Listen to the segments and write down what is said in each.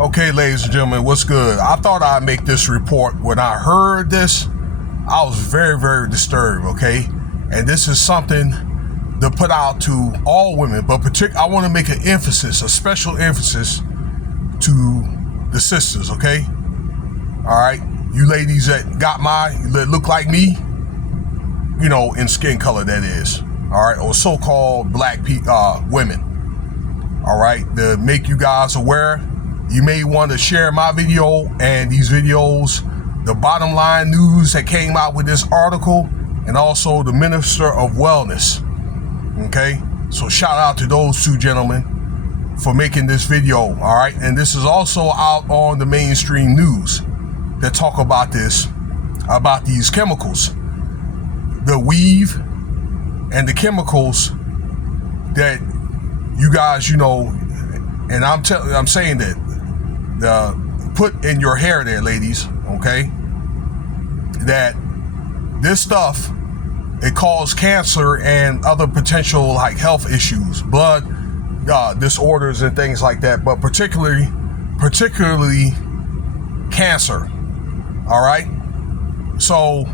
Okay, ladies and gentlemen, what's good? I thought I'd make this report. When I heard this, I was very, very disturbed, okay? And this is something to put out to all women, but I want to make an emphasis, a special emphasis to the sisters, okay? All right? You ladies that look like me, you know, in skin color, that is, all right? Or so-called black women, all right? To make you guys aware, you may want to share my video and these videos, the bottom line news that came out with this article, and also the Minister of Wellness. Okay, so shout out to those two gentlemen for making this video. All right, and this is also out on the mainstream news that talk about about these chemicals, the weave and the chemicals that you guys, you know, and I'm saying that put in your hair there, ladies, okay, that this stuff, it causes cancer and other potential like health issues, blood disorders and things like that, but particularly cancer. All right, so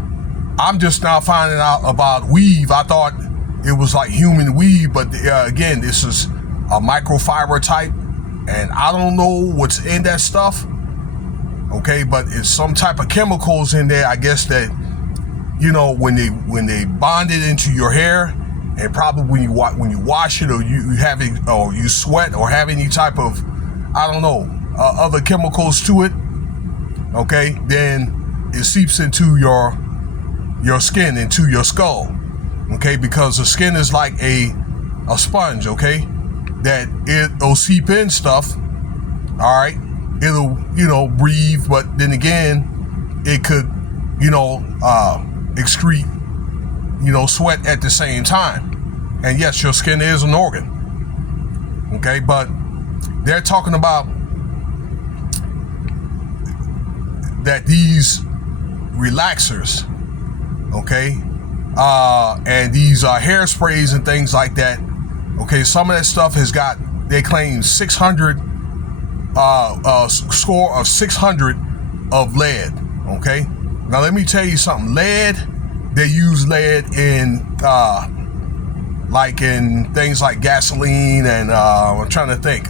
I'm just now finding out about weave. I thought it was like human weave, but again, this is a microfiber type, and I don't know what's in that stuff, okay, but it's some type of chemicals in there, I guess, that, you know, when they bond it into your hair, and probably when you wash it, or you have it, or you sweat, or have any type of, I don't know, other chemicals to it, okay, then it seeps into your skin, into your skull, okay, because the skin is like a sponge, okay, that it'll seep in stuff, all right, it'll, you know, breathe, but then again, it could, you know, excrete, you know, sweat at the same time. And yes, your skin is an organ, okay, but they're talking about that these relaxers, okay, and these hairsprays and things like that, okay, some of that stuff has got, they claim 600 score of 600 of lead, okay. Now let me tell you something. Lead, they use lead in like in things like gasoline and I'm trying to think,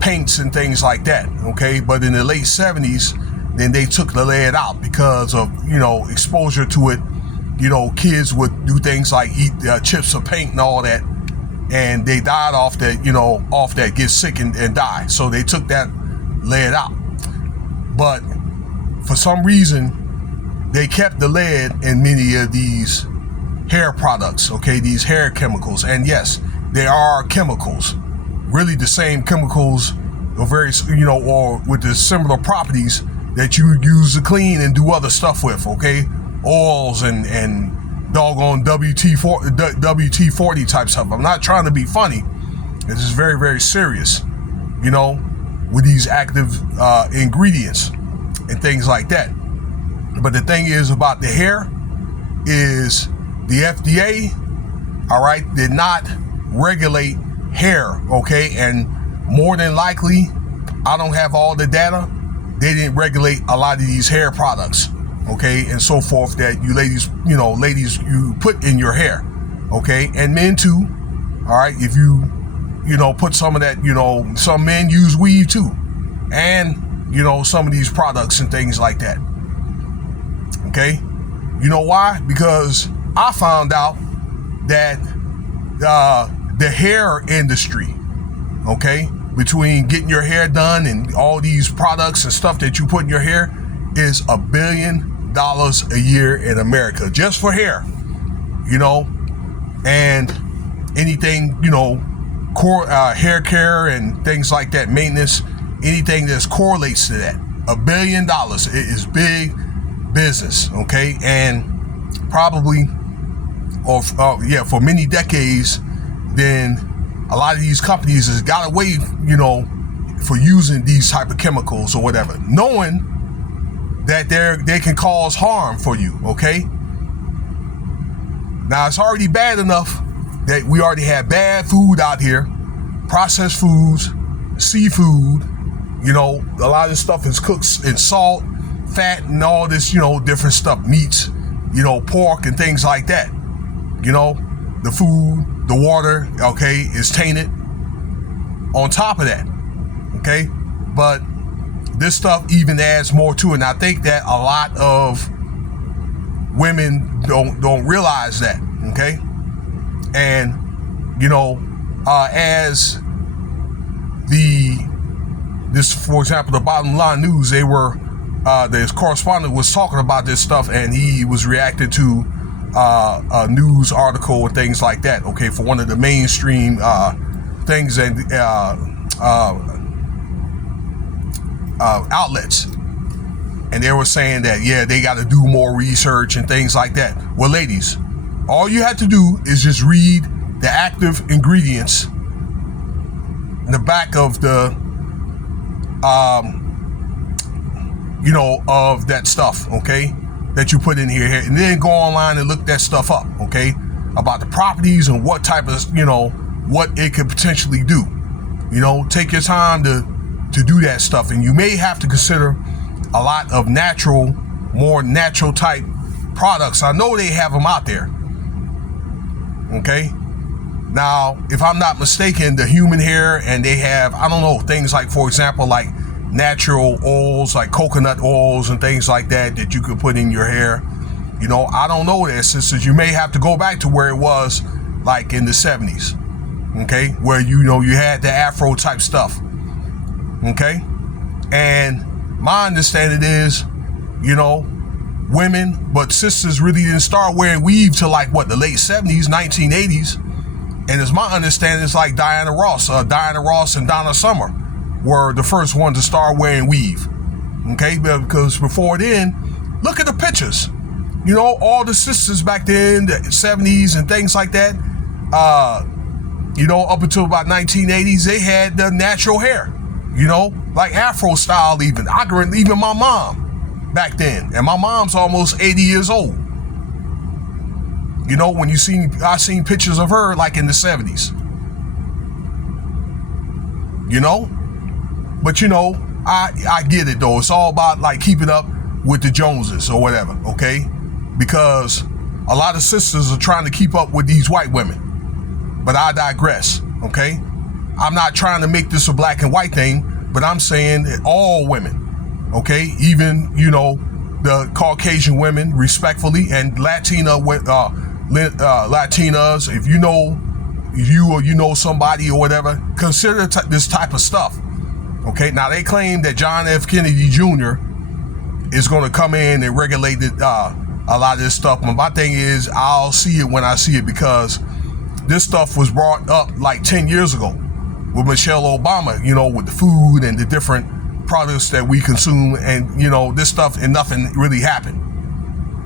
paints and things like that, okay. But in the late 70s, then they took the lead out because of, you know, exposure to it. You know, kids would do things like eat chips of paint and all that, and they died off that, you know, get sick and die. So they took that lead out. But for some reason, they kept the lead in many of these hair products, okay, these hair chemicals. And yes, they are chemicals, really the same chemicals, or very, you know, or with the similar properties that you use to clean and do other stuff with, okay, oils and doggone WT-40 type stuff. I'm not trying to be funny. This is very, very serious, you know, with these active ingredients and things like that. But the thing is about the hair is the FDA, all right, did not regulate hair, okay? And more than likely, I don't have all the data, they didn't regulate a lot of these hair products, okay, and so forth, that you ladies, you put in your hair, okay, and men too, all right, if you know, put some of that, you know, some men use weave too, and, you know, some of these products and things like that, okay. You know why? Because I found out that the hair industry, okay, between getting your hair done and all these products and stuff that you put in your hair, is $1 billion a year in America, just for hair, you know, and anything, you know, hair care and things like that, maintenance, anything that correlates to that. $1 billion, it is big business, okay, and probably, for many decades, then a lot of these companies has got away, you know, for using these type of chemicals or whatever, knowing that they can cause harm for you, okay? Now, it's already bad enough that we already have bad food out here, processed foods, seafood, You know, a lot of this stuff is cooked in salt, fat, and all this, you know, different stuff, meats, you know, pork and things like that. You know, the food, the water, okay, is tainted on top of that, okay? But this stuff even adds more to it, and I think that a lot of women don't realize that, okay? And, you know, as this, for example, the Bottom Line News, they were, this correspondent was talking about this stuff, and he was reacting to a news article and things like that, okay, for one of the mainstream things and outlets. And they were saying that, yeah, they got to do more research and things like that. Well, ladies, all you have to do is just read the active ingredients in the back of the, you know, of that stuff, okay, that you put in here, and then go online and look that stuff up, okay, about the properties and what type of, you know, what it could potentially do. You know, take your time to do that stuff, and you may have to consider a lot of natural, more natural type products. I know they have them out there, okay. Now, if I'm not mistaken, the human hair, and they have, I don't know, things like, for example, like natural oils, like coconut oils and things like that you could put in your hair. You know, I don't know that, sisters. You may have to go back to where it was like in the 70s, okay, where, you know, you had the Afro type stuff, okay. And my understanding is, you know, women, but sisters really didn't start wearing weave till like what, the late 70s, 1980s. And as my understanding, it's like Diana Ross and Donna Summer were the first ones to start wearing weave, okay? Because before then, look at the pictures. You know, all the sisters back then, the 70s and things like that, you know, up until about 1980s, they had the natural hair, you know, like Afro style even. I can even my mom back then, and my mom's almost 80 years old. You know, when I seen pictures of her like in the 70s. You know? But you know, I get it though. It's all about like keeping up with the Joneses or whatever, okay? Because a lot of sisters are trying to keep up with these white women. But I digress, okay? I'm not trying to make this a black and white thing, but I'm saying that all women, okay? Even, you know, the Caucasian women, respectfully, and Latinas, if you know you or you know somebody or whatever, consider this type of stuff. Okay, now they claim that John F. Kennedy Jr. is going to come in and regulate a lot of this stuff. But my thing is, I'll see it when I see it, because this stuff was brought up like 10 years ago with Michelle Obama, you know, with the food and the different products that we consume, and, you know, this stuff, and nothing really happened.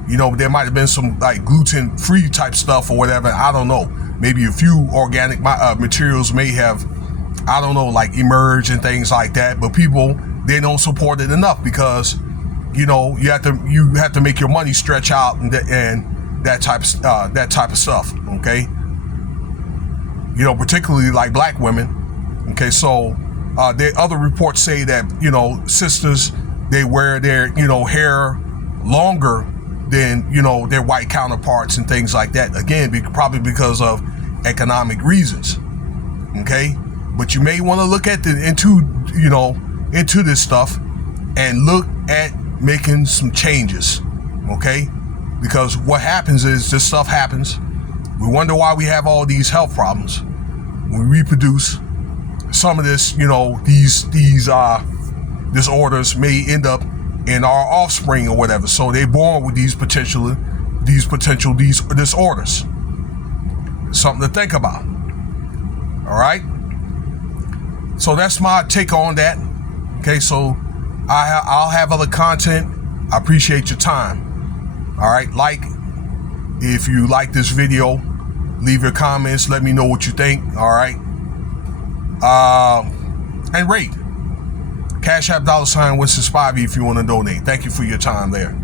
You know, there might have been some like gluten-free type stuff or whatever. I don't know. Maybe a few organic materials may have, I don't know, like emerged and things like that. But people, they don't support it enough, because, you know, you have to make your money stretch out and that type of stuff. Okay. You know, particularly like black women. Okay, so the other reports say that, you know, sisters, they wear their, you know, hair longer than, you know, their white counterparts and things like that. Again, probably because of economic reasons. Okay, but you may want to look at into this stuff and look at making some changes. Okay, because what happens is this stuff happens. We wonder why we have all these health problems. We reproduce. Some of this, you know, these disorders may end up in our offspring or whatever. So they're born with these potential disorders. Something to think about. All right. So that's my take on that. Okay. So I'll have other content. I appreciate your time. All right. Like, if you like this video, leave your comments. Let me know what you think. All right. And rate. Cash App $Winston Spivey if you want to donate. Thank you for your time there.